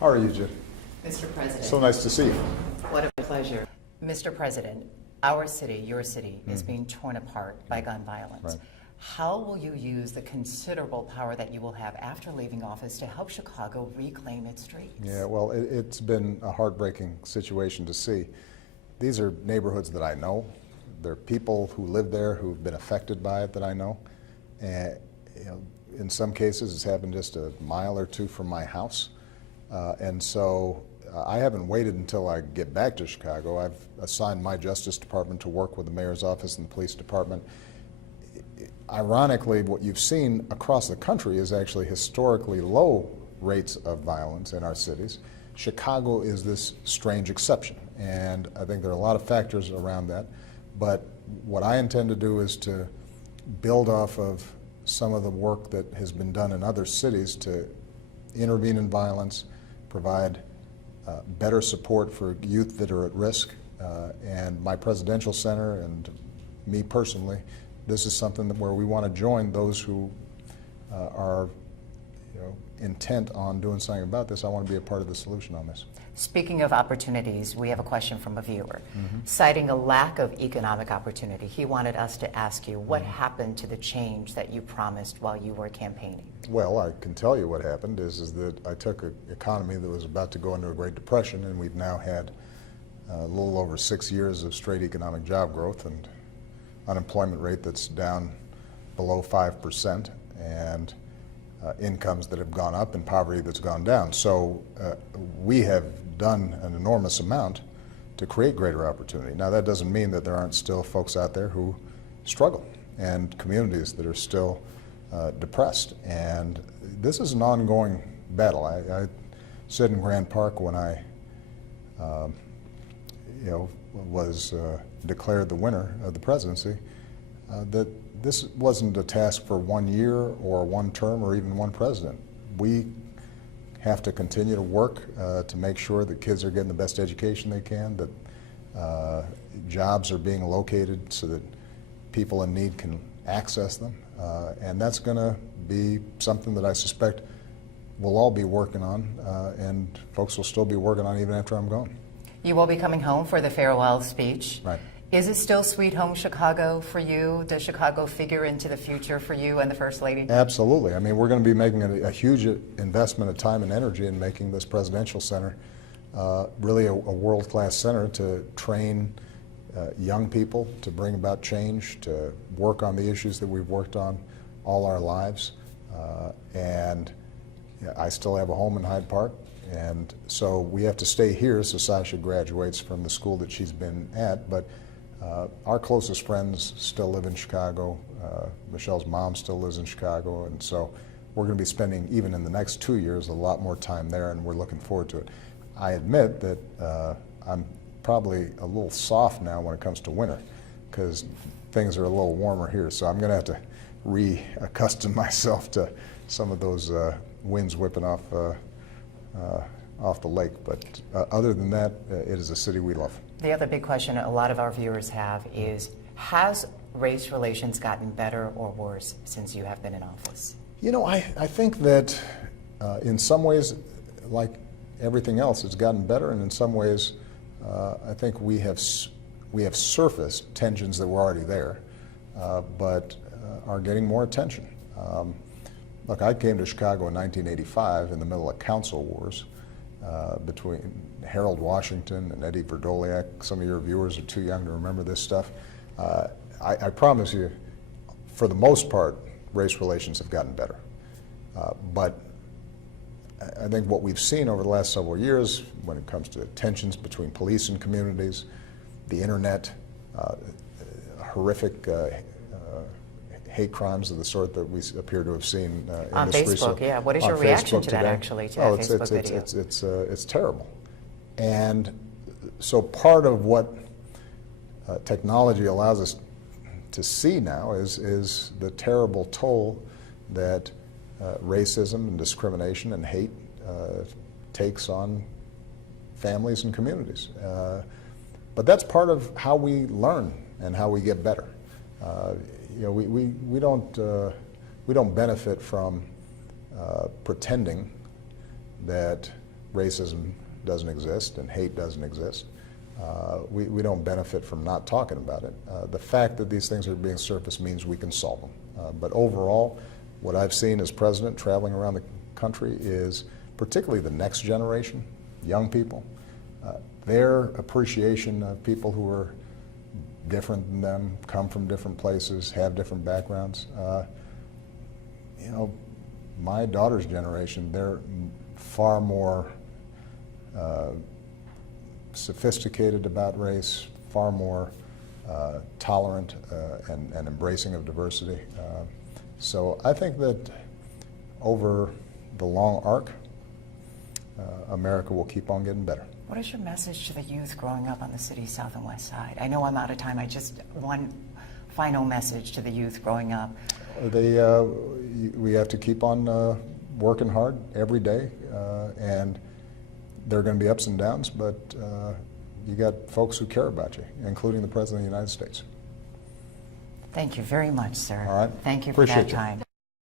How are you, Judy? Mr. President. So nice to see you. What a pleasure. Mr. President, our city, your city, is being torn apart by gun violence. Right. How will you use the considerable power that you will have after leaving office to help Chicago reclaim its streets? Yeah, well, it's been a heartbreaking situation to see. These are neighborhoods that I know. There are people who live there who've been affected by it that I know. And in some cases, it's happened just a mile or two from my house. And so I haven't waited until I get back to Chicago. I've assigned my Justice Department to work with the Mayor's office and the Police Department. Ironically, what you've seen across the country is actually historically low rates of violence in our cities. Chicago is this strange exception, and I think there are a lot of factors around that. But what I intend to do is to build off of some of the work that has been done in other cities to intervene in violence, provide better support for youth that are at risk, and my presidential center and me personally, this is something where we want to join those who are intent on doing something about this. I want to be a part of the solution on this. Speaking of opportunities, we have a question from a viewer. Citing a lack of economic opportunity, he wanted us to ask you what happened to the change that you promised while you were campaigning? Well, I can tell you what happened is that I took an economy that was about to go into a Great Depression, and we've now had a little over 6 years of straight economic job growth and unemployment rate that's down below 5%, and incomes that have gone up and poverty that's gone down. So we have done an enormous amount to create greater opportunity. Now that doesn't mean that there aren't still folks out there who struggle and communities that are still depressed. And this is an ongoing battle. I said in Grand Park when I was declared the winner of the presidency that this wasn't a task for 1 year or one term or even one president. We have to continue to work to make sure that kids are getting the best education they can, that jobs are being located so that people in need can access them. And that's going to be something that I suspect we'll all be working on, and folks will still be working on even after I'm gone. You will be coming home for the farewell speech. Right. Is it still Sweet Home Chicago for you? Does Chicago figure into the future for you and the First Lady? Absolutely. I mean, we're going to be making a huge investment of time and energy in making this presidential center really a world-class center to train young people, to bring about change, to work on the issues that we've worked on all our lives. And I still have a home in Hyde Park. And so we have to stay here so Sasha graduates from the school that she's been at. But our closest friends still live in Chicago. Michelle's mom still lives in Chicago. And so we're going to be spending, even in the next 2 years, a lot more time there, and we're looking forward to it. I admit that I'm probably a little soft now when it comes to winter because things are a little warmer here. So I'm going to have to reaccustom myself to some of those winds whipping off the lake, but other than that, it is a city we love. The other big question a lot of our viewers have is, has race relations gotten better or worse since you have been in office? You know, I think that in some ways, like everything else, it's gotten better, and in some ways, I think we have surfaced tensions that were already there, but are getting more attention. Look, I came to Chicago in 1985 in the middle of council wars between Harold Washington and Eddie Verdoliak. Some of your viewers are too young to remember this stuff. I promise you, for the most part, race relations have gotten better. But I think what we've seen over the last several years when it comes to tensions between police and communities, the internet, horrific hate crimes of the sort that we appear to have seen on this Facebook. recent, Yeah, what is your reaction to that? Actually, to that Facebook video? It's terrible, and so part of what technology allows us to see now is the terrible toll that racism and discrimination and hate takes on families and communities. But that's part of how we learn and how we get better. We don't benefit from pretending that racism doesn't exist and hate doesn't exist. We don't benefit from not talking about it. The fact that these things are being surfaced means we can solve them. But overall, what I've seen as president traveling around the country is particularly the next generation, young people, their appreciation of people who are different than them, come from different places, have different backgrounds. You know, my daughter's generation, they're far more sophisticated about race, far more tolerant and embracing of diversity. So I think that over the long arc, America will keep on getting better. What is your message to the youth growing up on the city's south and west side? I know I'm out of time. One final message to the youth growing up. We have to keep on working hard every day, and there are going to be ups and downs, but you got folks who care about you, including the President of the United States. Thank you very much, sir. All right. Thank you Appreciate for that time.